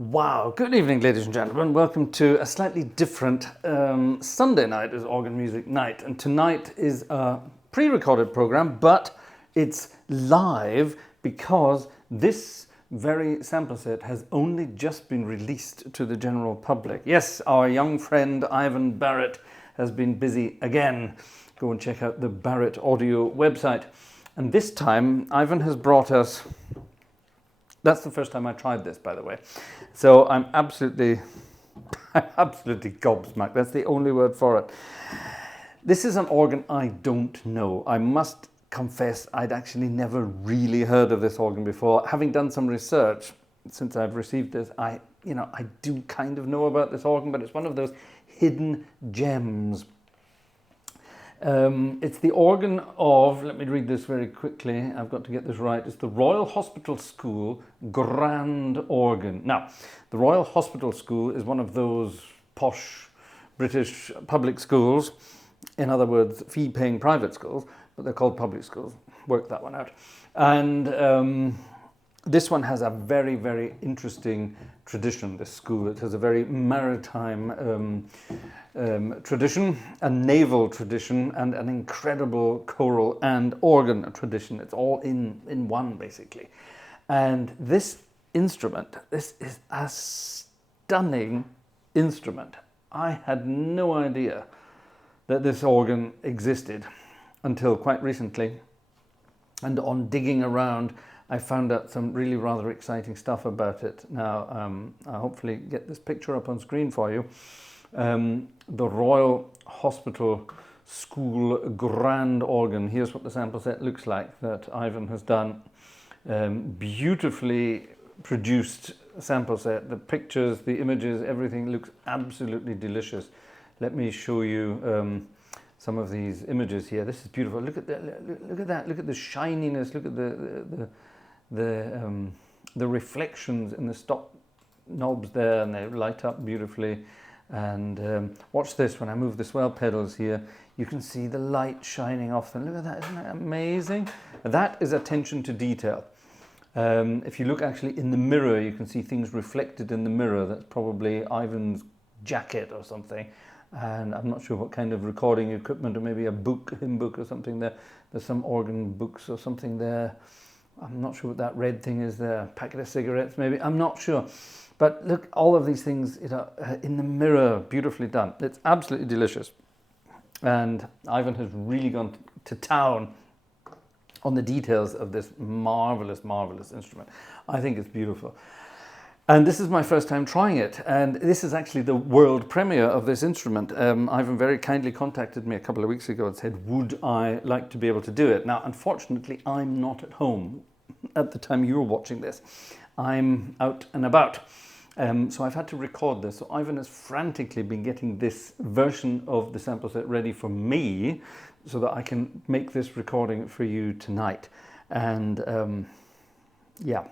Wow, good evening, ladies and gentlemen. Welcome to a slightly different Sunday night is Organ Music Night. And tonight is a pre-recorded program, but it's live because this very sample set has only just been released to the general public. Yes, our young friend Ivan Barritt has been busy again. Go and check out the Barritt audio website. And this time, Ivan has brought us... That's the first time I tried this, by the way. So I'm absolutely gobsmacked. That's the only word for it. This is an organ I don't know. I must confess I'd actually never really heard of this organ before. Having done some research since I've received this, I do kind of know about this organ, but it's one of those hidden gems. It's the organ of, let me read this very quickly, I've got to get this right, it's the Royal Hospital School Grand Organ. Now, the Royal Hospital School is one of those posh British public schools, in other words, fee-paying private schools, but they're called public schools. Work that one out. And this one has a very, very interesting tradition, this school. It has a very maritime tradition, a naval tradition, and an incredible choral and organ tradition. It's all in one, basically. And this instrument, this is a stunning instrument. I had no idea that this organ existed until quite recently. And on digging around, I found out some really rather exciting stuff about it. Now, I'll hopefully get this picture up on screen for you. The Royal Hospital School Grand Organ. Here's what the sample set looks like that Ivan has done. Beautifully produced sample set. The pictures, the images, everything looks absolutely delicious. Let me show you some of these images here. This is beautiful. Look at that. Look at that. Look at the shininess. Look at the reflections in the stop knobs there, and they light up beautifully. And watch this, when I move the swell pedals here, you can see the light shining off them. Look at that, isn't that amazing? That is attention to detail. If you look actually in the mirror, you can see things reflected in the mirror. That's probably Ivan's jacket or something. And I'm not sure what kind of recording equipment, or maybe a book, hymn book or something there. There's some organ books or something there. I'm not sure what that red thing is there. A packet of cigarettes maybe, I'm not sure. But look, all of these things in the mirror, beautifully done. It's absolutely delicious. And Ivan has really gone to town on the details of this marvelous, marvelous instrument. I think it's beautiful. And this is my first time trying it. And this is actually the world premiere of this instrument. Ivan very kindly contacted me a couple of weeks ago and said, would I like to be able to do it? Now, unfortunately, I'm not at home at the time you're watching this. I'm out and about. So I've had to record this. So Ivan has frantically been getting this version of the sample set ready for me so that I can make this recording for you tonight. And yeah,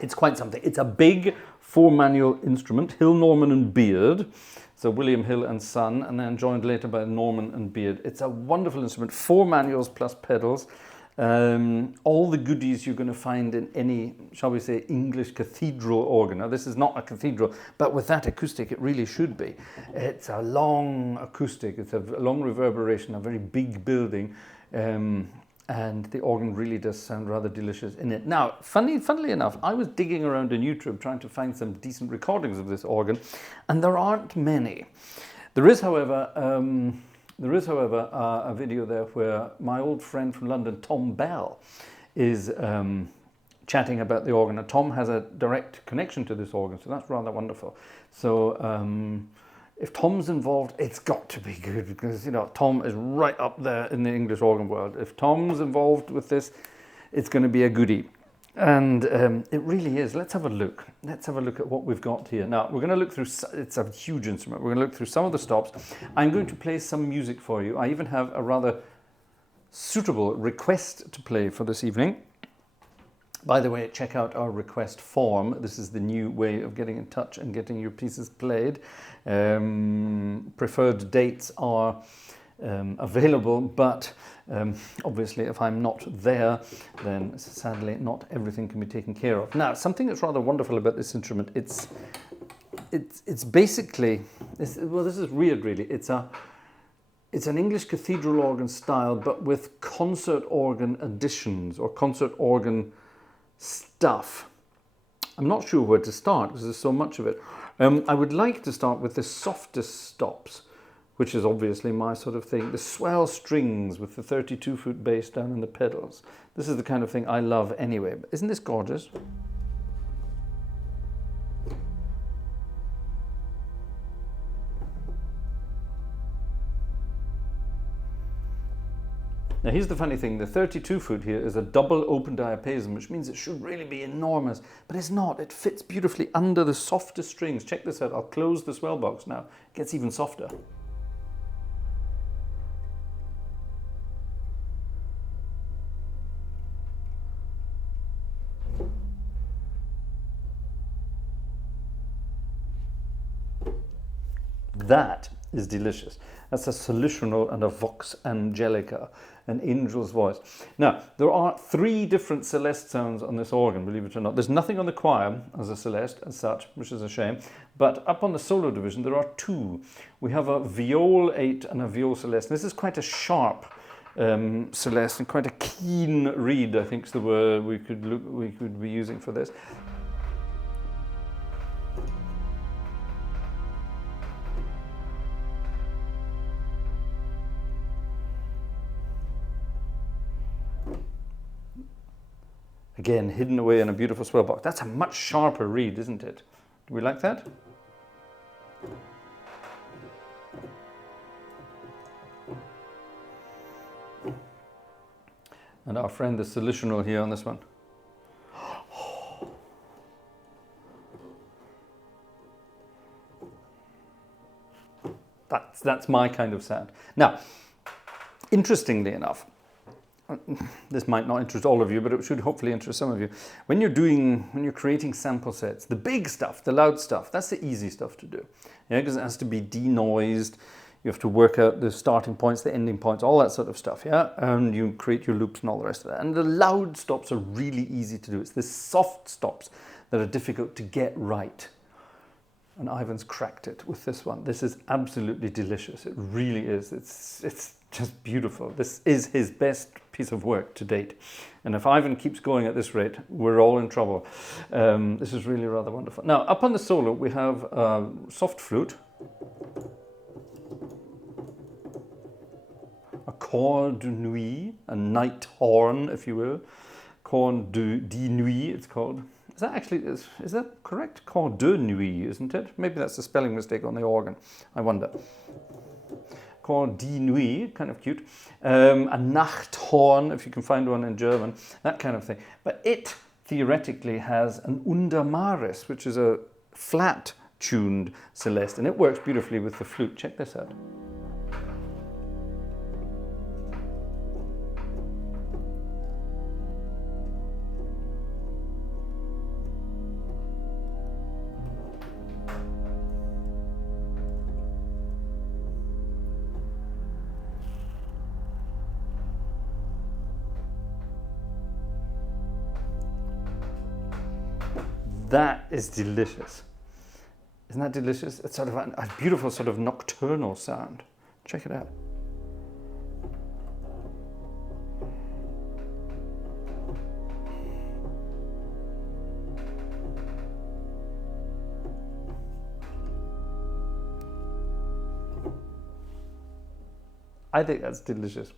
it's quite something. It's a big 4-manual instrument, Hill, Norman and Beard. So William Hill and Son, and then joined later by Norman and Beard. It's a wonderful instrument, 4 manuals plus pedals. All the goodies you're going to find in any, shall we say, English cathedral organ. Now, this is not a cathedral, but with that acoustic, it really should be. It's a long acoustic, it's a long reverberation, a very big building, and the organ really does sound rather delicious in it. Now, funnily enough, I was digging around on YouTube trying to find some decent recordings of this organ, and there aren't many. There is, however, a video there where my old friend from London, Tom Bell, is chatting about the organ. And Tom has a direct connection to this organ, so that's rather wonderful. So if Tom's involved, it's got to be good, because, you know, Tom is right up there in the English organ world. If Tom's involved with this, it's going to be a goodie. And it really is. Let's have a look. Let's have a look at what we've got here. Now, we're going to look through, it's a huge instrument. We're going to look through some of the stops. I'm going to play some music for you. I even have a rather suitable request to play for this evening. By the way, check out our request form. This is the new way of getting in touch and getting your pieces played. Preferred dates are available, but obviously if I'm not there, then sadly not everything can be taken care of. Now, something that's rather wonderful about this instrument, it's basically, well, this is weird really, it's an English cathedral organ style, but with concert organ additions or concert organ stuff. I'm not sure where to start because there's so much of it. I would like to start with the softest stops, which is obviously my sort of thing. The swell strings with the 32-foot bass down in the pedals. This is the kind of thing I love anyway. But isn't this gorgeous? Now here's the funny thing, the 32-foot here is a double open diapason, which means it should really be enormous, but it's not. It fits beautifully under the softest strings. Check this out, I'll close the swell box now. It gets even softer. That is delicious. That's a solutional and a vox angelica, an angel's voice. Now, there are 3 different celeste sounds on this organ, believe it or not. There's nothing on the choir as a celeste as such, which is a shame. But up on the solo division, there are 2. We have a viol 8 and a viol celeste. This is quite a sharp celeste and quite a keen reed, I think is the word we could be using for this. Again, hidden away in a beautiful swell box. That's a much sharper reed, isn't it? Do we like that? And our friend the solutional here on this one. That's my kind of sound. Now, interestingly enough, this might not interest all of you, but it should hopefully interest some of you. When you're creating sample sets, the big stuff, the loud stuff, that's the easy stuff to do. Yeah, because it has to be denoised. You have to work out the starting points, the ending points, all that sort of stuff, yeah? And you create your loops and all the rest of that. And the loud stops are really easy to do. It's the soft stops that are difficult to get right. And Ivan's cracked it with this one. This is absolutely delicious. It really is. It's just beautiful. This is his best piece of work to date. And if Ivan keeps going at this rate, we're all in trouble. This is really rather wonderful. Now, up on the solo, we have a soft flute, a cor de nuit, a night horn, if you will. Cor de nuit, it's called. Is that actually, is that correct? Cor de nuit, isn't it? Maybe that's a spelling mistake on the organ. I wonder. Cor de nuit, kind of cute. A Nachthorn, if you can find one in German, that kind of thing. But it theoretically has an Undermaris, which is a flat-tuned celeste, and it works beautifully with the flute. Check this out. That is delicious. Isn't that delicious? It's sort of a beautiful sort of nocturnal sound. Check it out. I think that's delicious.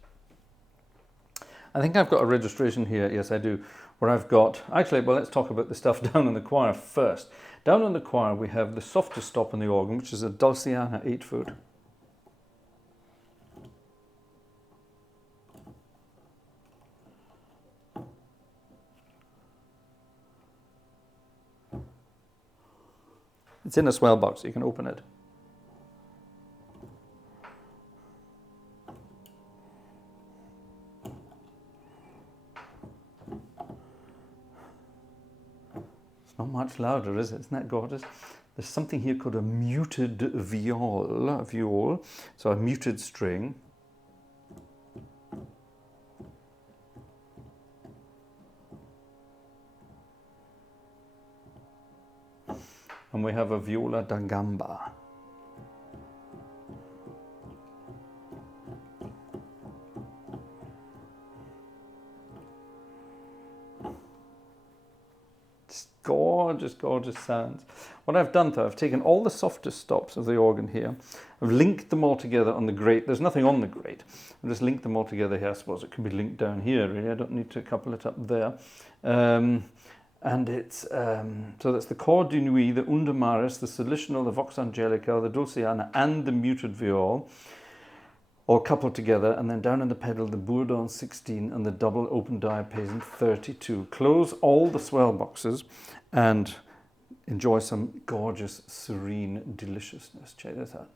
I think I've got a registration here, yes I do, where I've got, actually, well, let's talk about the stuff down in the choir first. Down in the choir we have the softest stop in the organ, which is a Dulciana 8-foot. It's in a swell box, so you can open it. Not much louder, is it? Isn't that gorgeous? There's something here called a muted viol, so a muted string. and we have a viola da gamba. Gorgeous, gorgeous sounds. What I've done though, I've taken all the softest stops of the organ here, I've linked them all together on the grate. There's nothing on the grate. I've just linked them all together here. I suppose it could be linked down here, really. I don't need to couple it up there. And it's, so that's the cor di nuit, the unda maris, the solitional, the vox angelica, the dulciana, and the muted viol, all coupled together, and then down in the pedal, the bourdon 16 and the double open diapason 32. Close all the swell boxes and enjoy some gorgeous, serene deliciousness. Check this out.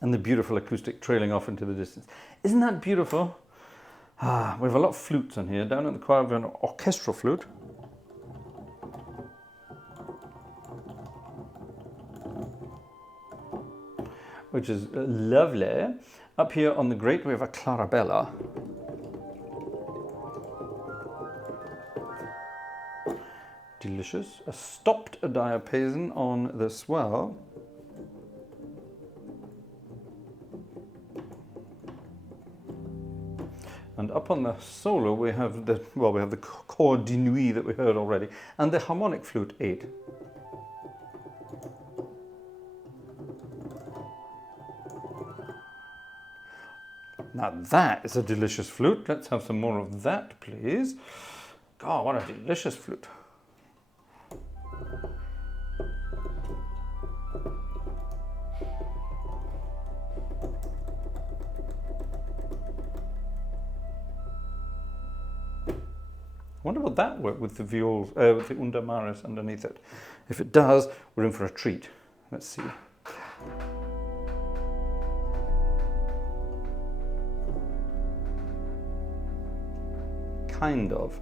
And the beautiful acoustic trailing off into the distance. Isn't that beautiful? Ah, we have a lot of flutes on here. Down in the choir we have an orchestral flute. Which is lovely. Up here on the grate we have a clarabella. Delicious. A stopped diapason on the swell. And up on the solo we have the, well, we have the cor di nuit that we heard already, and the harmonic flute 8. Now that is a delicious flute. Let's have some more of that, please. God, what a delicious flute. I wonder will that work with the viols, with the unda maris underneath it. If it does, we're in for a treat. Let's see. Kind of.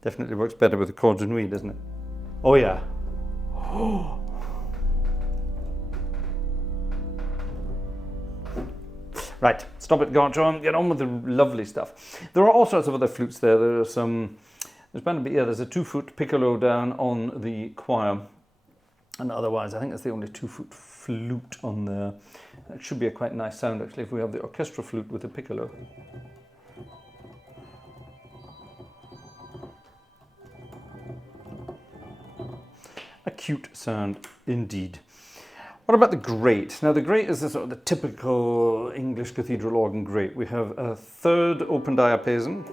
Definitely works better with the cor di nuit, doesn't it? Oh yeah. Oh. Right, stop it, Gartshore, and get on with the lovely stuff. There are all sorts of other flutes there. There are some, there's bound to be, yeah, there's a 2-foot piccolo down on the choir. And otherwise, I think that's the only 2-foot flute on there. That should be a quite nice sound, actually, if we have the orchestral flute with the piccolo. A cute sound indeed. What about the grate? Now the grate is the sort of the typical English cathedral organ grate. We have a 3rd open diapason,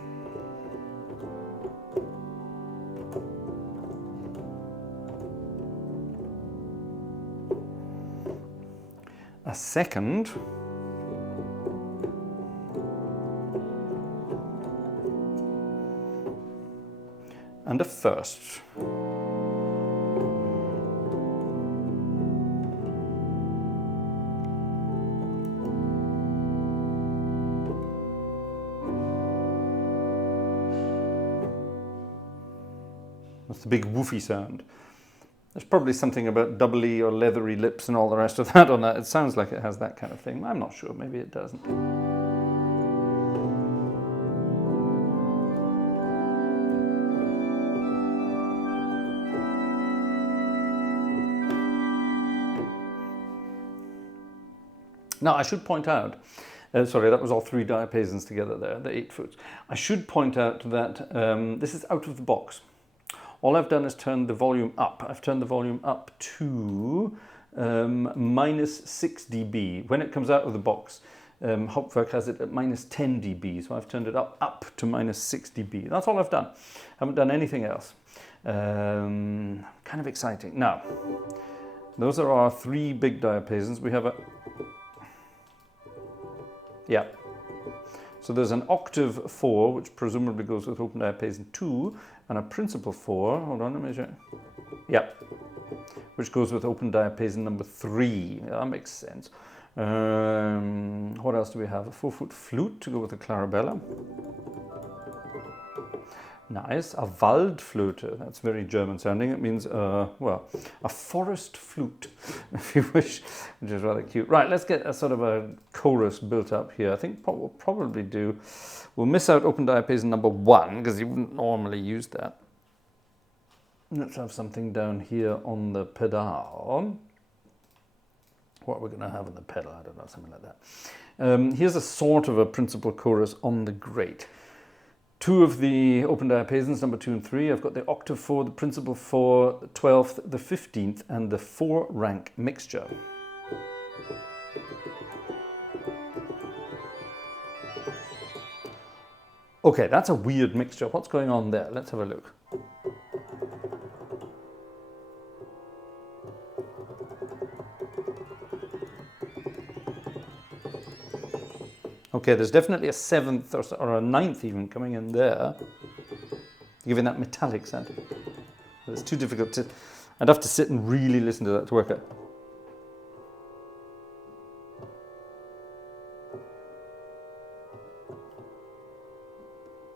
a 2nd, and a 1st. That's the big woofy sound. There's probably something about doubly or leathery lips and all the rest of that on that. It sounds like it has that kind of thing. I'm not sure, maybe it doesn't. Now I should point out, sorry, that was all 3 diapasons together there, the 8 flutes. I should point out that this is out of the box. all I've done is turn the volume up. I've turned the volume up to minus 6 dB. When it comes out of the box, Hauptwerk has it at minus 10 dB, so I've turned it up to minus 6 dB. That's all I've done. Haven't done anything else. Kind of exciting. Now, those are our 3 big diapasons. We have a... Yeah. So there's an octave 4, which presumably goes with open diapason 2, and a principal 4. Hold on, let me measure. Yeah. Which goes with open diapason number 3. Yeah, that makes sense. What else do we have? A 4-foot flute to go with the clarabella. Nice. A Waldflöte. That's very German sounding. It means, well, a forest flute, if you wish, which is rather cute. Right, let's get a sort of a chorus built up here. I think what we'll probably do, we'll miss out open diapason number 1, because you wouldn't normally use that. Let's have something down here on the pedal. What we're going to have on the pedal, I don't know, something like that. Here's a sort of a principal chorus on the great. 2 of the open diapasons, number 2 and 3. I've got the octave 4, the principal 4, the 12th, the 15th, and the 4-rank mixture. Okay, that's a weird mixture. What's going on there? Let's have a look. Okay, there's definitely a 7th or a 9th even coming in there, giving that metallic sound. It's too difficult to... I'd have to sit and really listen to that to work out.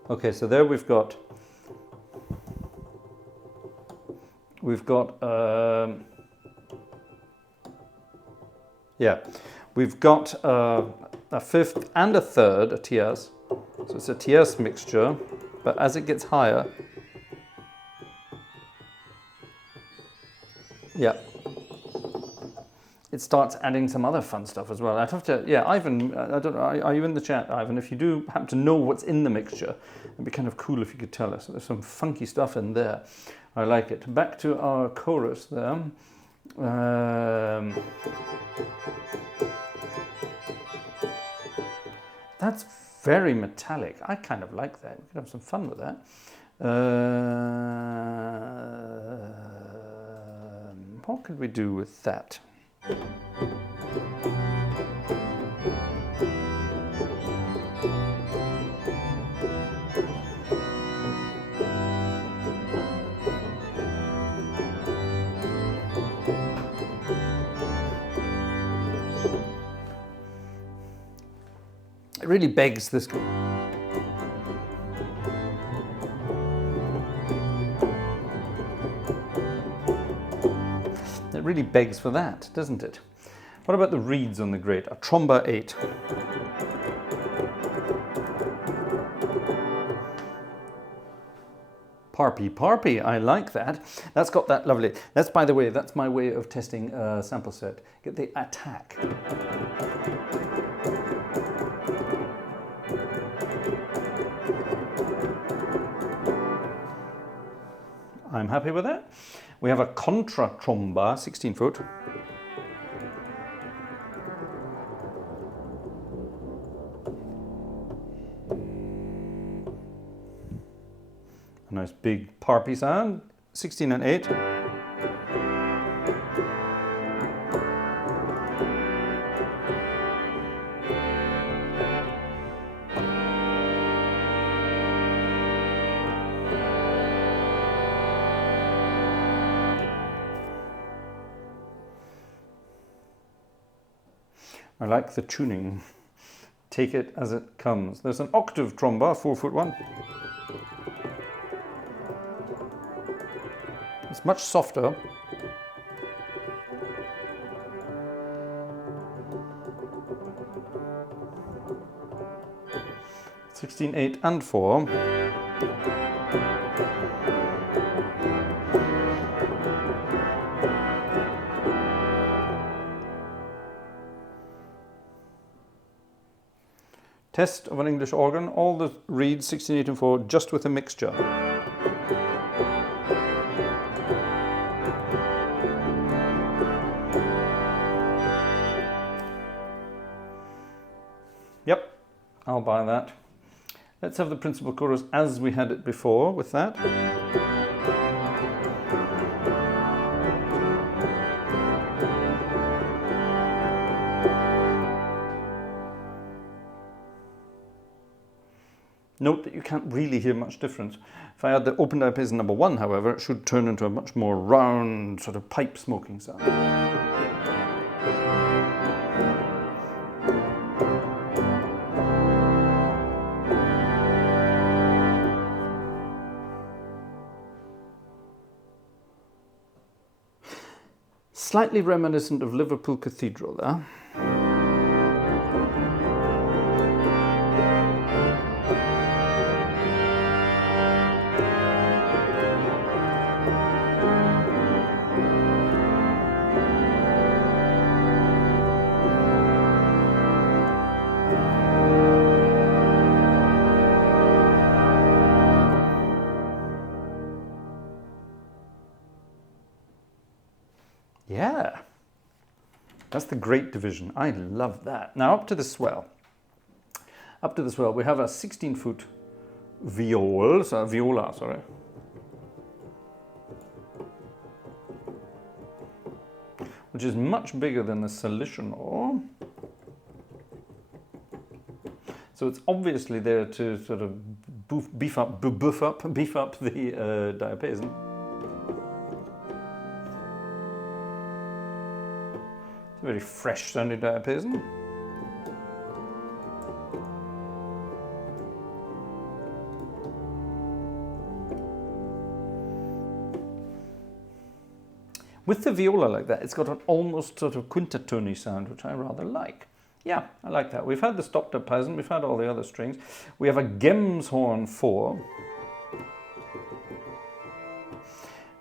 Okay, so there we've got yeah, we've got a 5th and a 3rd, a tierce. So it's a tierce mixture, but as it gets higher, yeah, it starts adding some other fun stuff as well. I'd have to, yeah, Ivan, I don't know, are you in the chat, Ivan? If you do happen to know what's in the mixture, it'd be kind of cool if you could tell us. There's some funky stuff in there. I like it. Back to our chorus there. That's very metallic. I kind of like that. We could have some fun with that. What could we do with that? It really begs this. It really begs for that, doesn't it? What about the reeds on the great? A tromba 8. Parpy, parpy, I like that. That's got that lovely. That's, by the way, that's my way of testing a sample set. Get the attack. I'm happy with that. We have a contra tromba, 16 foot. A nice big parpy sound, 16 and 8. I like the tuning. Take it as it comes. There's an octave tromba, 4 foot 1. It's much softer. Sixteen, 8 and 4. Test of an English organ, all the reeds 16, 8 and 4 just with a mixture. I'll buy that. Let's have the principal chorus as we had it before with that. Note that you can't really hear much difference. If I had the open diapason number 1, however, it should turn into a much more round, sort of pipe smoking sound. Slightly reminiscent of Liverpool Cathedral there. Yeah, that's the great division. I love that. Now up to the swell. Up to the swell, we have a 16-foot viola, sorry. Which is much bigger than the soliciono. So it's obviously there to sort of beef up the diapason. It's a very fresh sounding diapason. With the viola like that, it's got an almost sort of quintatone sound, which I rather like. Yeah, I like that. We've had the stop diapason, we've had all the other strings. We have a Gemshorn 4,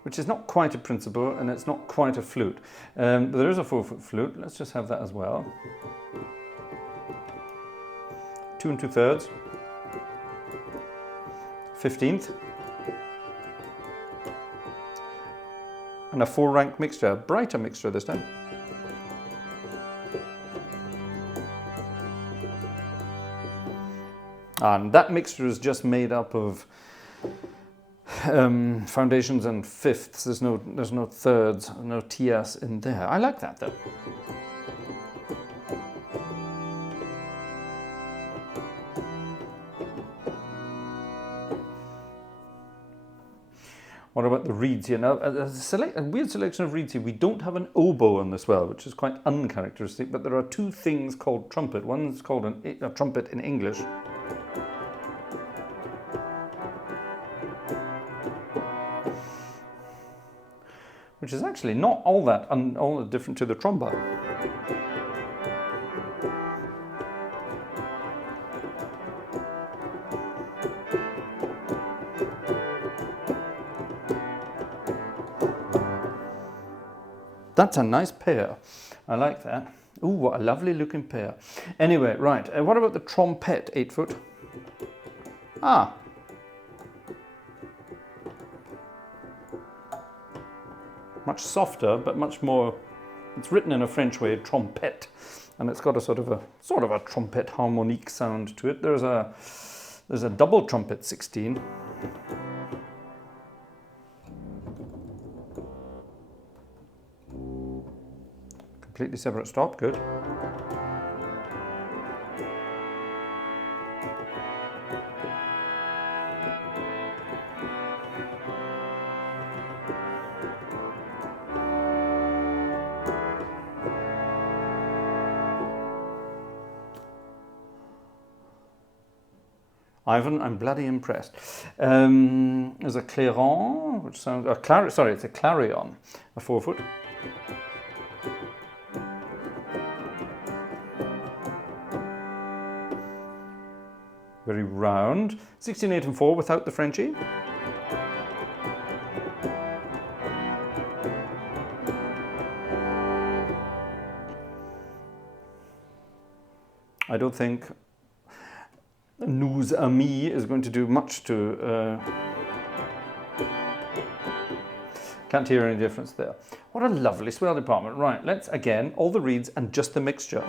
which is not quite a principal and it's not quite a flute. But there is a 4-foot flute. Let's just have that as well. 2 2/3. 15th. And a 4-rank mixture, a brighter mixture this time. And that mixture is just made up of foundations and fifths. There's no thirds, no tiers in there. I like that though. What about the reeds here? Now, a weird selection of reeds here. We don't have an oboe on this well, which is quite uncharacteristic, but there are 2 things called trumpet. One's called a trumpet in English. Which is actually not all that different to the trombone. That's a nice pair. I like that. Ooh, what a lovely looking pair. Anyway, right. What about the trompet 8-foot? Ah. Much softer, but much more. It's written in a French way, trompette, and it's got a sort of a trumpet harmonique sound to it. There's a double trumpet 16. Completely separate stop, good. Ivan, I'm bloody impressed. There's a clairon, which sounds it's a clarion, a 4-foot. Very round. 16, 8 and 4 without the Frenchie. I don't think Nous Amis is going to do much to... Can't hear any difference there. What a lovely swell department. Right, let's again, all the reeds and just the mixture.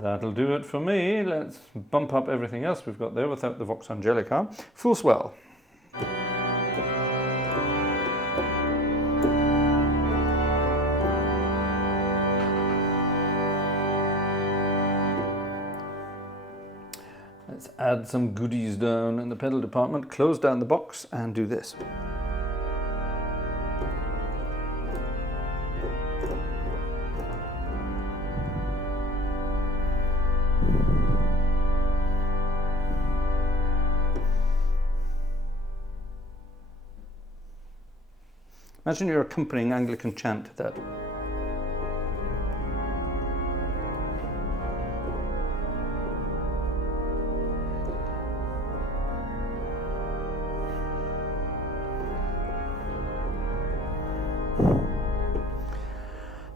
That'll do it for me. Let's bump up everything else we've got there without the Vox Angelica. Full swell. Let's add some goodies down in the pedal department, close down the box and do this. Imagine you're accompanying Anglican chant to that.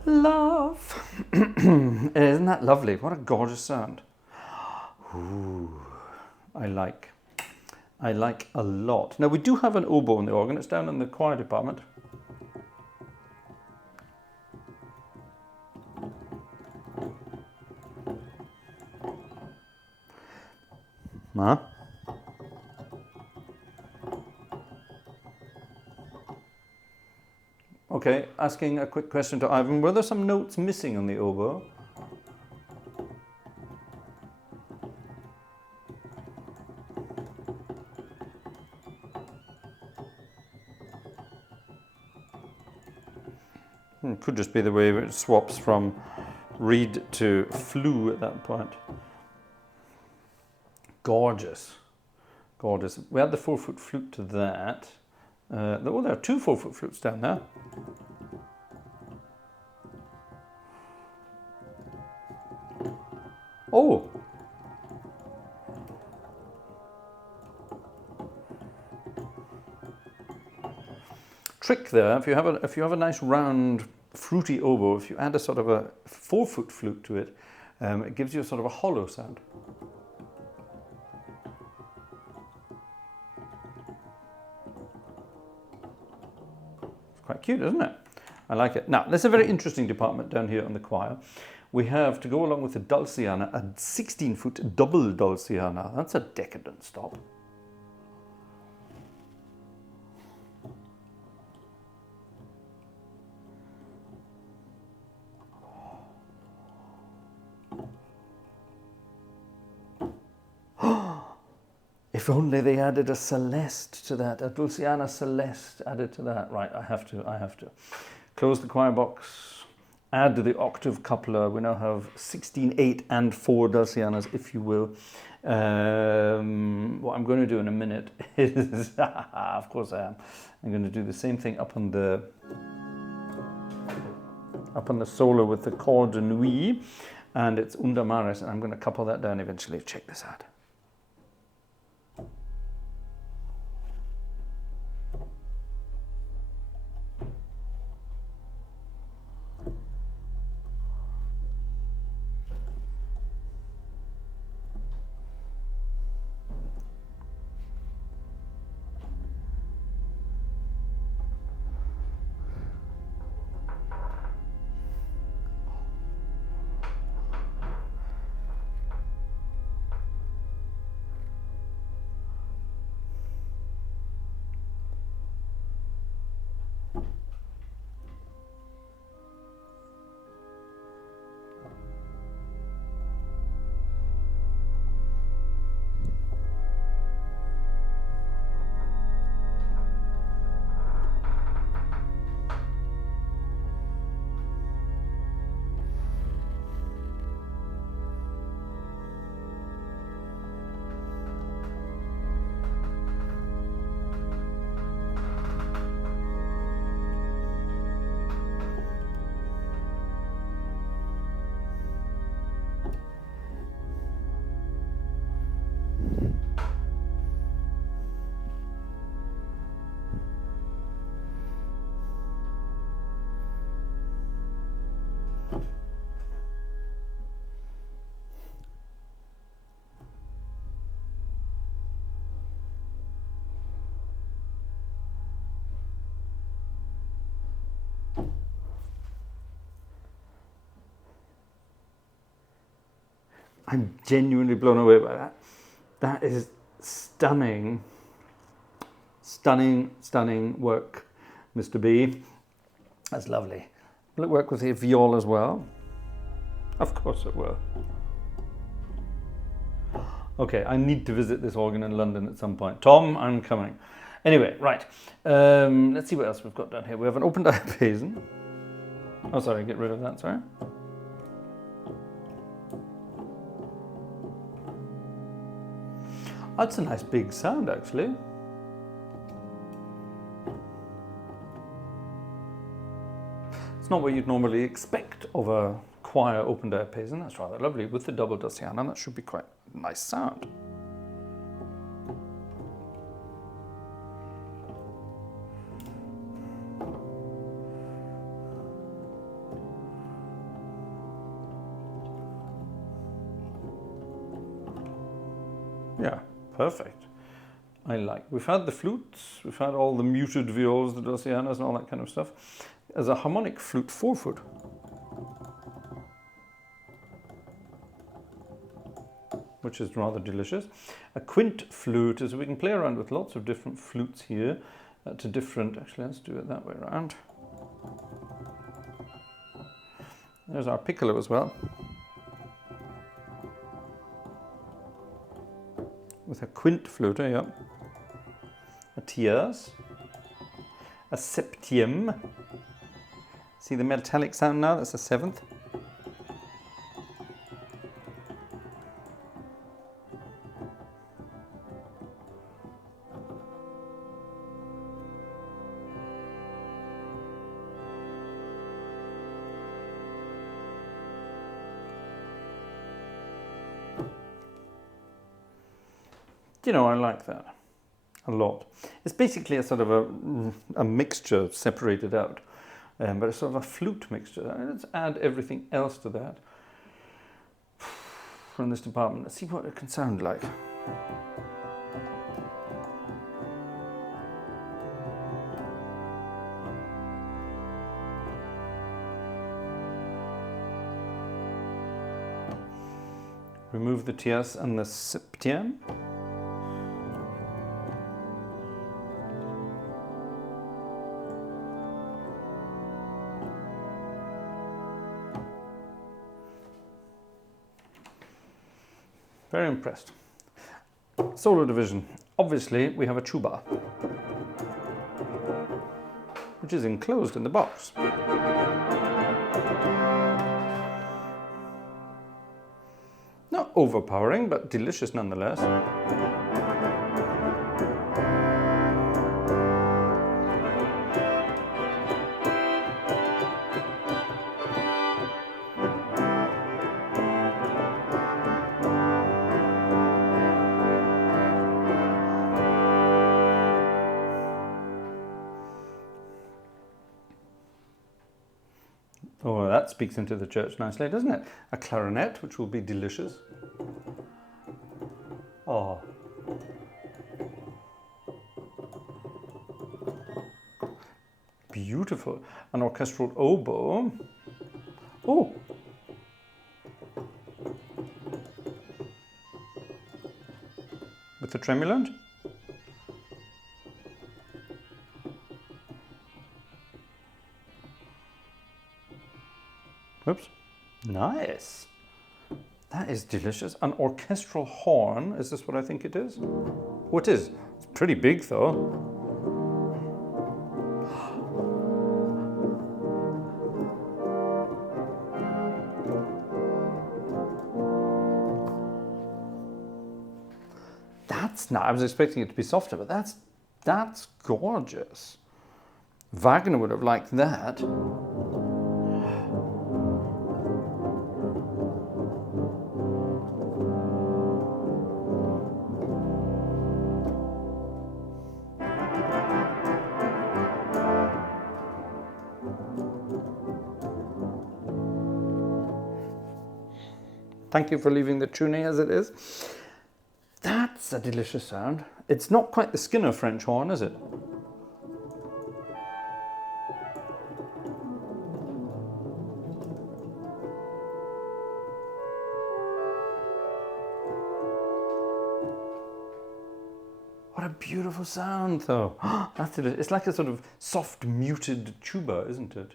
Love. Isn't that lovely? What a gorgeous sound. Ooh, I like a lot. Now we do have an oboe in the organ. It's down in the choir department. Huh? Okay, asking a quick question to Ivan. Were there some notes missing on the oboe? It could just be the way it swaps from reed to flu at that point. Gorgeous. Gorgeous. We had the 4-foot flute to that. Oh, there are 2 4-foot flutes down there. Oh! Trick there, if you have a nice round fruity oboe, if you add a sort of a 4-foot flute to it, it gives you a sort of a hollow sound. Quite cute, isn't it? I like it. Now, there's a very interesting department down here on the choir. We have, to go along with the Dulciana, a 16-foot double Dulciana. That's a decadent stop. If only they added a Celeste to that, a Dulciana Celeste added to that. Right, I have to. Close the choir box, add the octave coupler. We now have 16, 8 and 4 Dulcianas, if you will. What I'm going to do in a minute is, of course I am, I'm going to do the same thing up on the solo with the chord de nuit, and it's Unda Maris, and I'm going to couple that down eventually. Check this out. I'm genuinely blown away by that. That is stunning, stunning, stunning work, Mr. B. That's lovely. Will it work with the viol as well? Of course it will. Okay, I need to visit this organ in London at some point. Tom, I'm coming. Anyway, right. Let's see what else we've got down here. We have an open diapason. Oh, sorry, get rid of that, sorry. That's a nice big sound, actually. It's not what you'd normally expect of a choir open diapason. That's rather lovely. With the double Dulciana, that should be quite a nice sound. Yeah, perfect. I like. We've had the flutes, we've had all the muted viols, the Dulcianas and all that kind of stuff. As a harmonic flute 4-foot. Which is rather delicious. A quint flute is we can play around with lots of different flutes here to different, actually let's do it that way around. There's our piccolo as well. With a quint flute, yeah. A tierce. A septième. See the metallic sound now? That's a 7th. You know, I like that a lot. It's basically a sort of a mixture separated out, but it's sort of a flute mixture. Let's add everything else to that from this department. Let's see what it can sound like. Remove the tierce and the septième. Very impressed. Solo division. Obviously, we have a tuba, which is enclosed in the box. Not overpowering, but delicious nonetheless. Oh, that speaks into the church nicely, doesn't it? A clarinet, which will be delicious. Oh. Beautiful. An orchestral oboe. Oh. With the tremulant. Oops. Nice. That is delicious. An orchestral horn. Is this what I think it is? Oh, it is. It's pretty big though. That's not, I was expecting it to be softer, but that's gorgeous. Wagner would have liked that. Thank you for leaving the tuning as it is. That's a delicious sound. It's not quite the Skinner French horn, is it? beautiful sound, though. That's it. It's like a sort of soft, muted tuba, isn't it?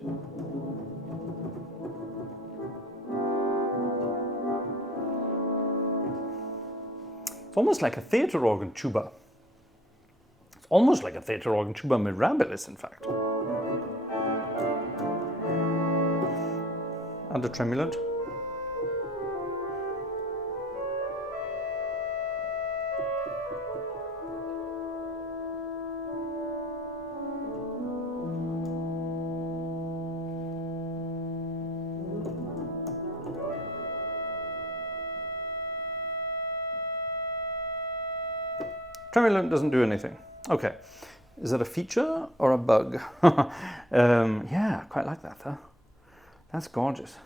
It's almost like a theatre organ tuba. It's almost like a theatre organ tuba mirabilis, in fact. And a tremulant. Tremulant doesn't do anything. Okay, is that a feature or a bug? Yeah, quite like that, huh? That's gorgeous.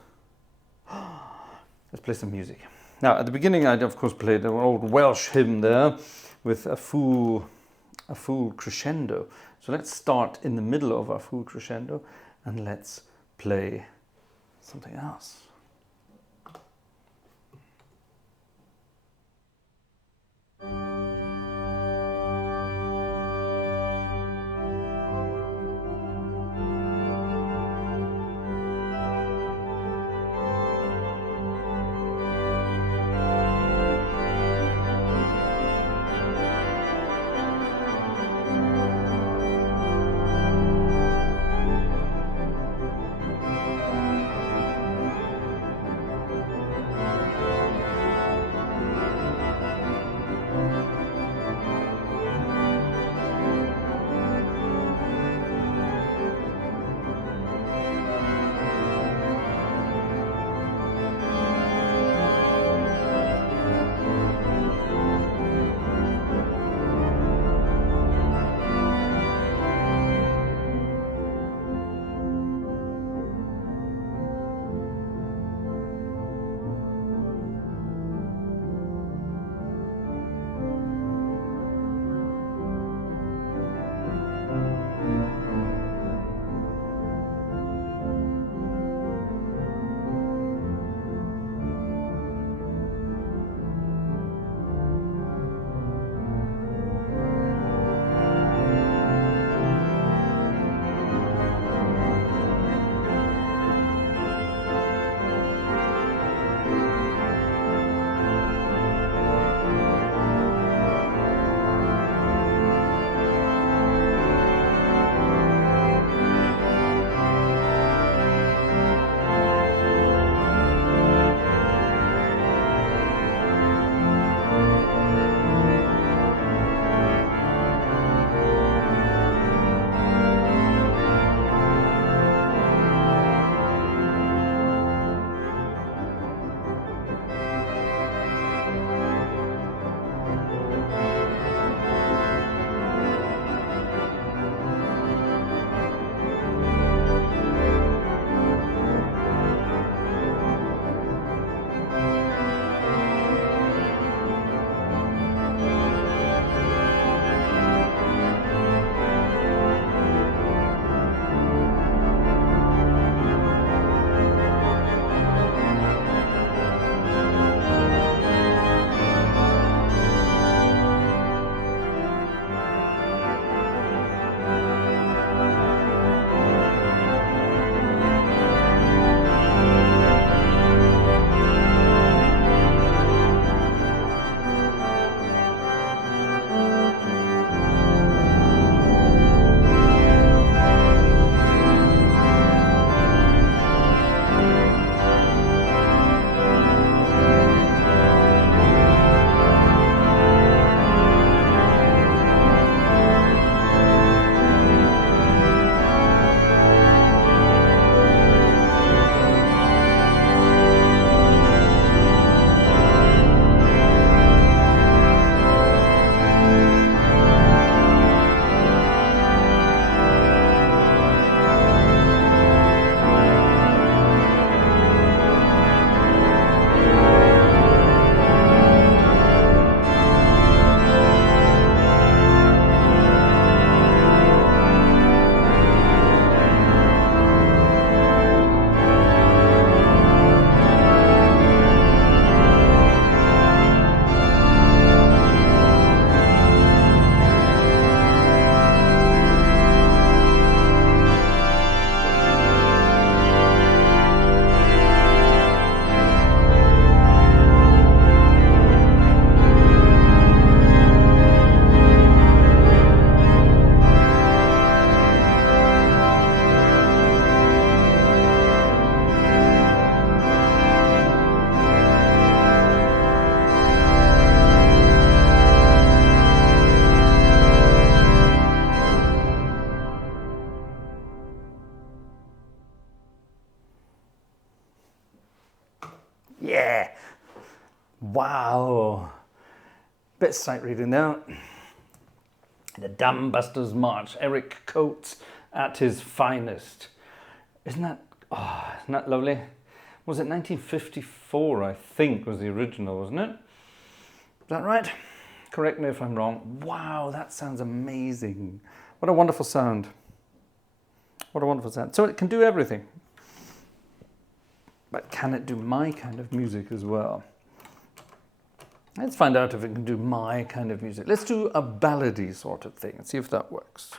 Let's play some music. Now, at the beginning, I of course played an old Welsh hymn there with a full crescendo. So let's start in the middle of our full crescendo and let's play something else. Wow. Bit of sight reading there. The Dam Busters March, Eric Coates at his finest. Isn't that lovely? Was it 1954, I think, was the original, wasn't it? Is that right? Correct me if I'm wrong. Wow, that sounds amazing. What a wonderful sound. What a wonderful sound. So it can do everything. But can it do my kind of music as well? Let's find out if it can do my kind of music. Let's do a ballady sort of thing and see if that works.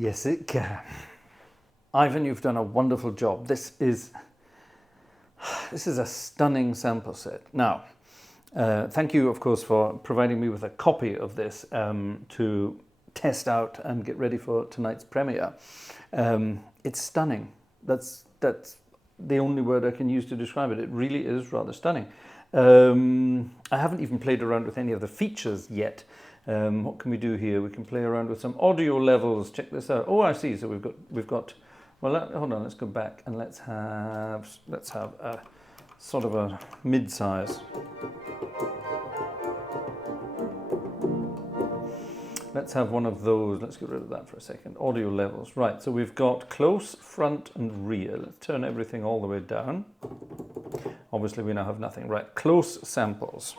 Yes, it can. Ivan, you've done a wonderful job. This is this is a stunning sample set. Now, thank you, of course, for providing me with a copy of this to test out and get ready for tonight's premiere. It's stunning. That's the only word I can use to describe it. It really is rather stunning. I haven't even played around with any of the features yet. What can we do here? We can play around with some audio levels. Check this out. Oh, I see. So we've got. Well, hold on. Let's go back and let's have a sort of a mid-size. Let's have one of those. Let's get rid of that for a second. Audio levels. Right, so we've got close, front and rear. Let's turn everything all the way down. Obviously we now have nothing. Right, close samples.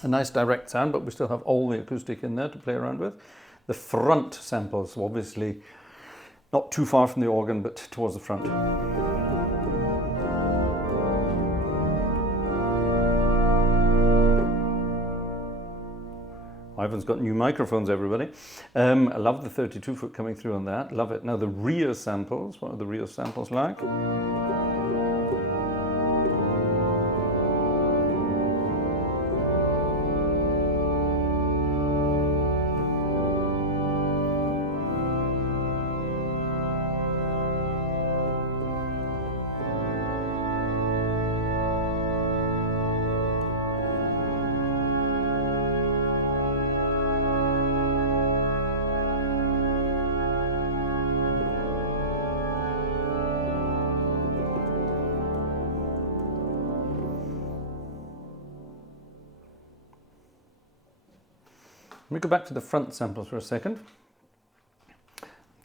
A nice direct sound, but we still have all the acoustic in there to play around with. The front samples, obviously, not too far from the organ, but towards the front. Ivan's got new microphones, everybody. I love the 32-foot coming through on that. Love it. Now the rear samples. What are the rear samples like? Let me go back to the front samples for a second.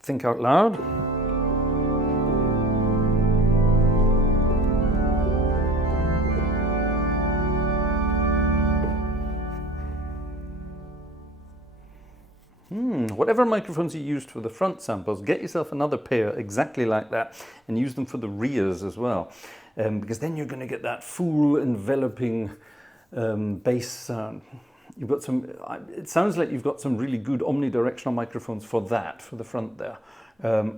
Think out loud. Whatever microphones you used for the front samples, get yourself another pair exactly like that and use them for the rears as well. Because then you're going to get that full enveloping bass sound. You've got some, it sounds like you've got some really good omnidirectional microphones for that, for the front there.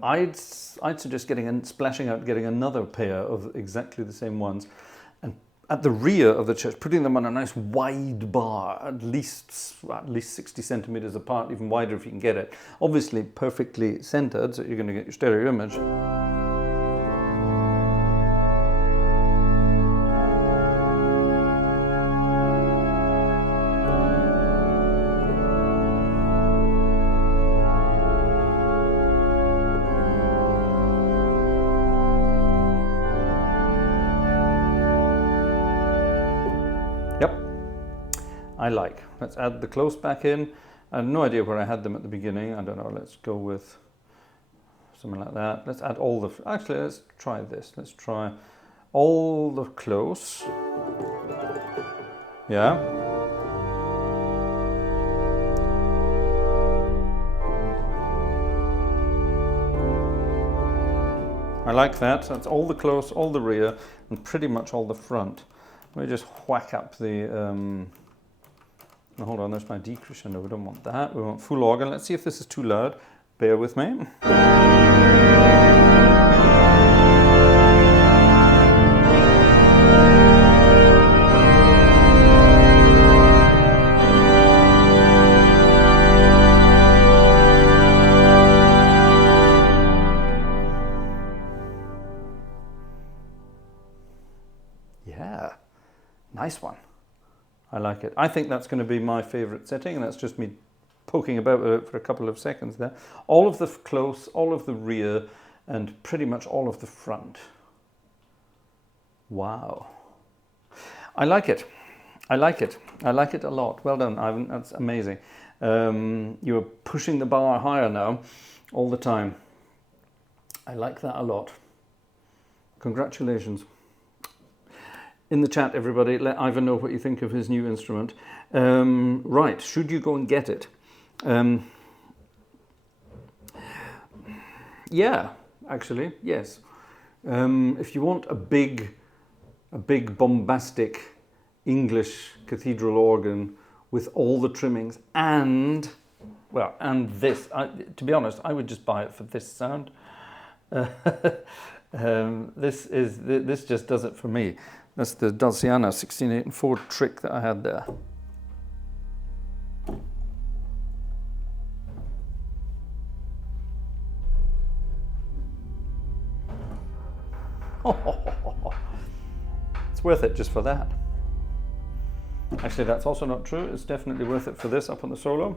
I'd suggest splashing out, getting another pair of exactly the same ones. And at the rear of the church, putting them on a nice wide bar, at least 60 centimeters apart, even wider if you can get it. Obviously perfectly centered, so you're going to get your stereo image. I like. Let's add the close back in. I have no idea where I had them at the beginning. I don't know. Let's go with something like that. Let's add all the... Actually, let's try this. Let's try all the close. Yeah. I like that. So that's all the close, all the rear, and pretty much all the front. Let me just whack up the... Now hold on, there's my decrescendo. We don't want that. We want full organ. Let's see if this is too loud. Bear with me. Yeah, nice one. I like it. I think that's going to be my favorite setting, and that's just me poking about with it for a couple of seconds there. All of the close, all of the rear, and pretty much all of the front. Wow. I like it. I like it. I like it a lot. Well done, Ivan. That's amazing. You're pushing the bar higher now all the time. I like that a lot. Congratulations. In the chat, everybody, let Ivan know what you think of his new instrument. Right, should you go and get it? Yeah, actually, yes. If you want a big bombastic English cathedral organ with all the trimmings and, well, and this. To be honest, I would just buy it for this sound. This just does it for me. That's the Dulciana 16/8 trick that I had there. It's worth it just for that. Actually, that's also not true. It's definitely worth it for this up on the solo.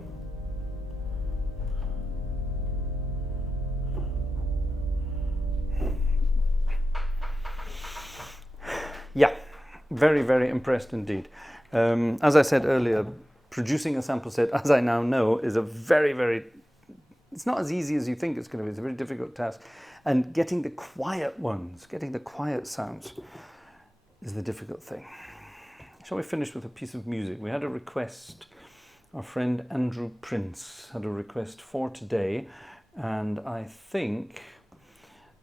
Yeah, very, very impressed indeed. As I said earlier, producing a sample set, as I now know, is a very, very... It's not as easy as you think it's going to be. It's a very difficult task. And getting the quiet ones, getting the quiet sounds is the difficult thing. Shall we finish with a piece of music? We had a request. Our friend Andrew Prince had a request for today, and I think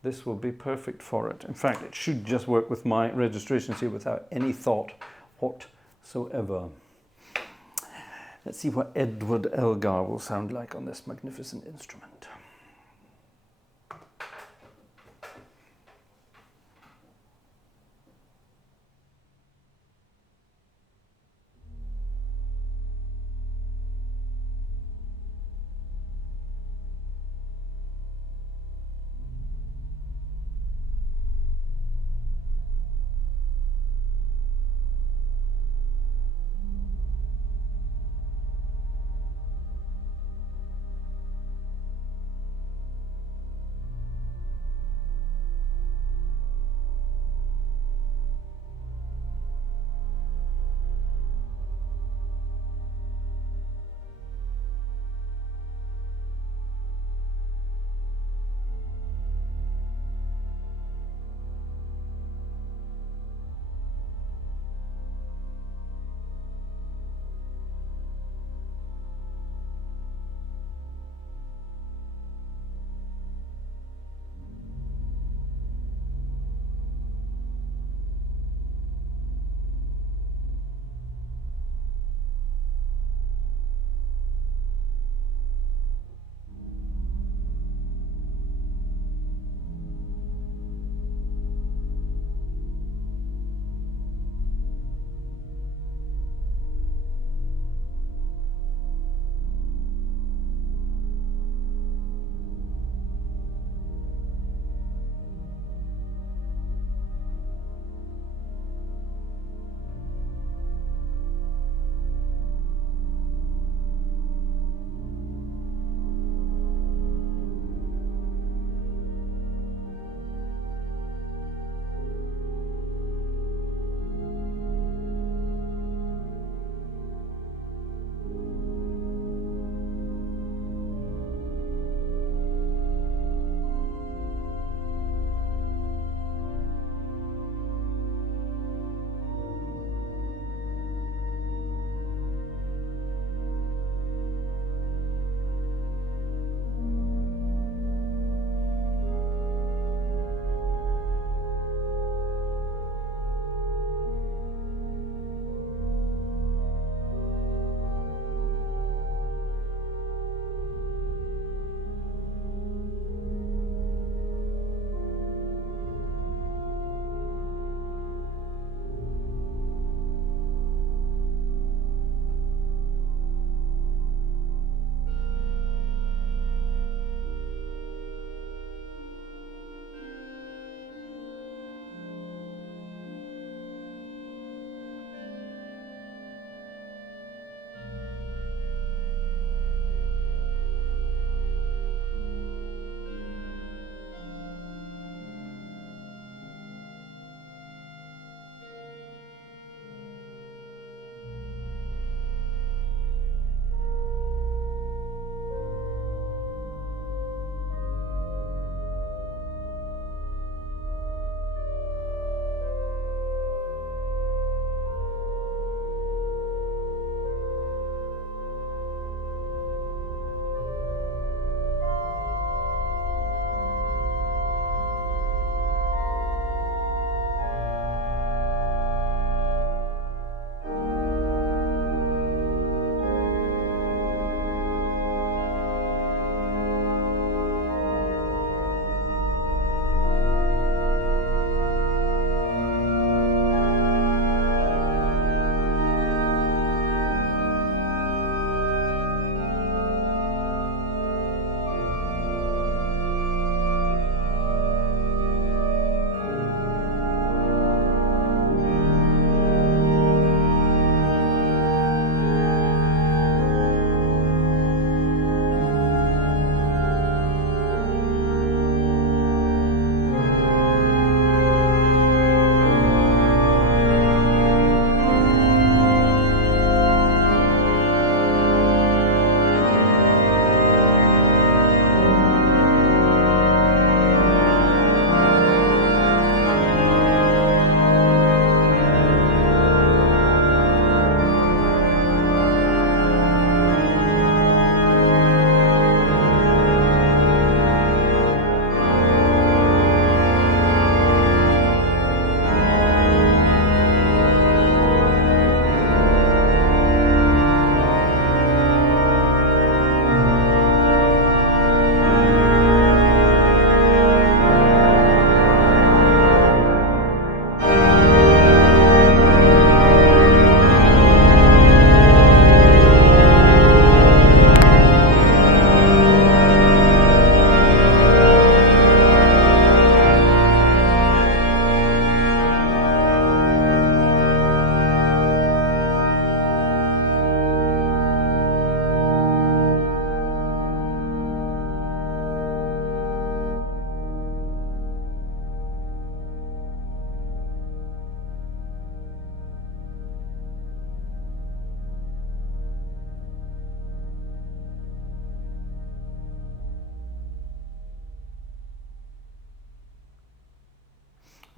this will be perfect for it. In fact, it should just work with my registrations here without any thought whatsoever. Let's see what Edward Elgar will sound like on this magnificent instrument.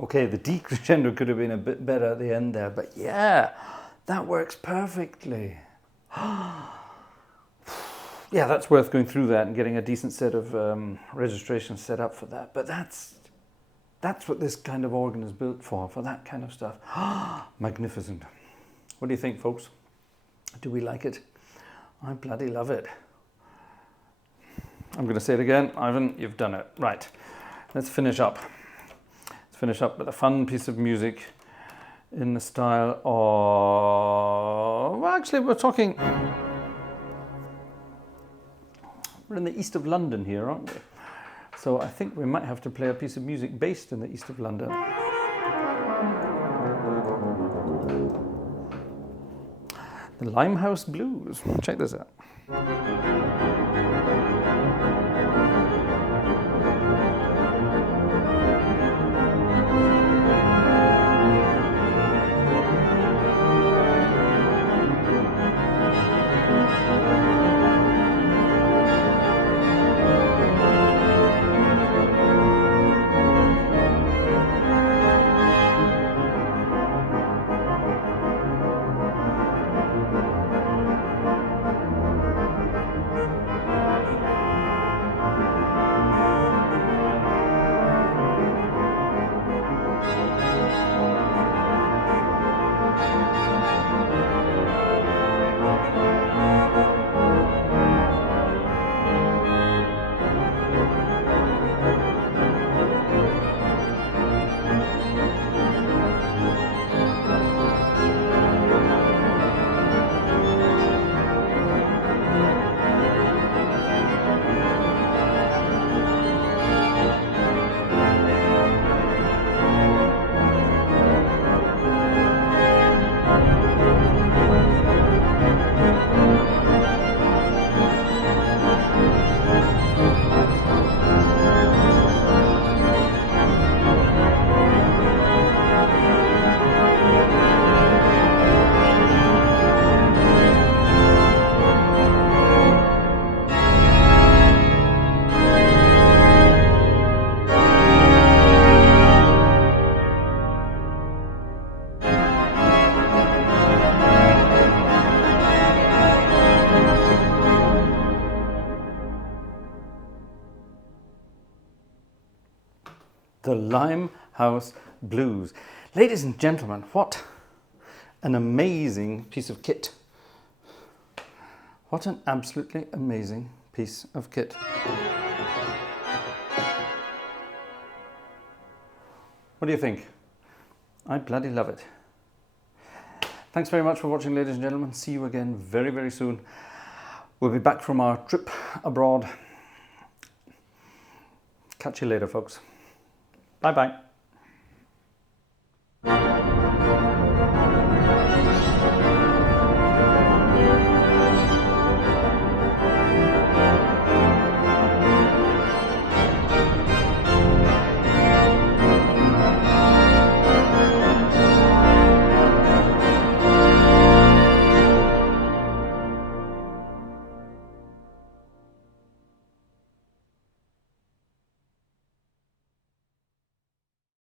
Okay, the decrescendo could have been a bit better at the end there, but yeah, that works perfectly. Yeah, that's worth going through that and getting a decent set of registrations set up for that. But that's what this kind of organ is built for that kind of stuff. Magnificent. What do you think, folks? Do we like it? I bloody love it. I'm going to say it again. Ivan, you've done it. Right, let's finish up. Let's finish up with a fun piece of music in the style of... Well, actually, we're in the east of London here, aren't we? So I think we might have to play a piece of music based in the east of London. The Limehouse Blues. Check this out. The Limehouse Blues. Ladies and gentlemen, what an amazing piece of kit. What an absolutely amazing piece of kit. What do you think? I bloody love it. Thanks very much for watching, ladies and gentlemen. See you again very, very soon. We'll be back from our trip abroad. Catch you later, folks. Bye-bye.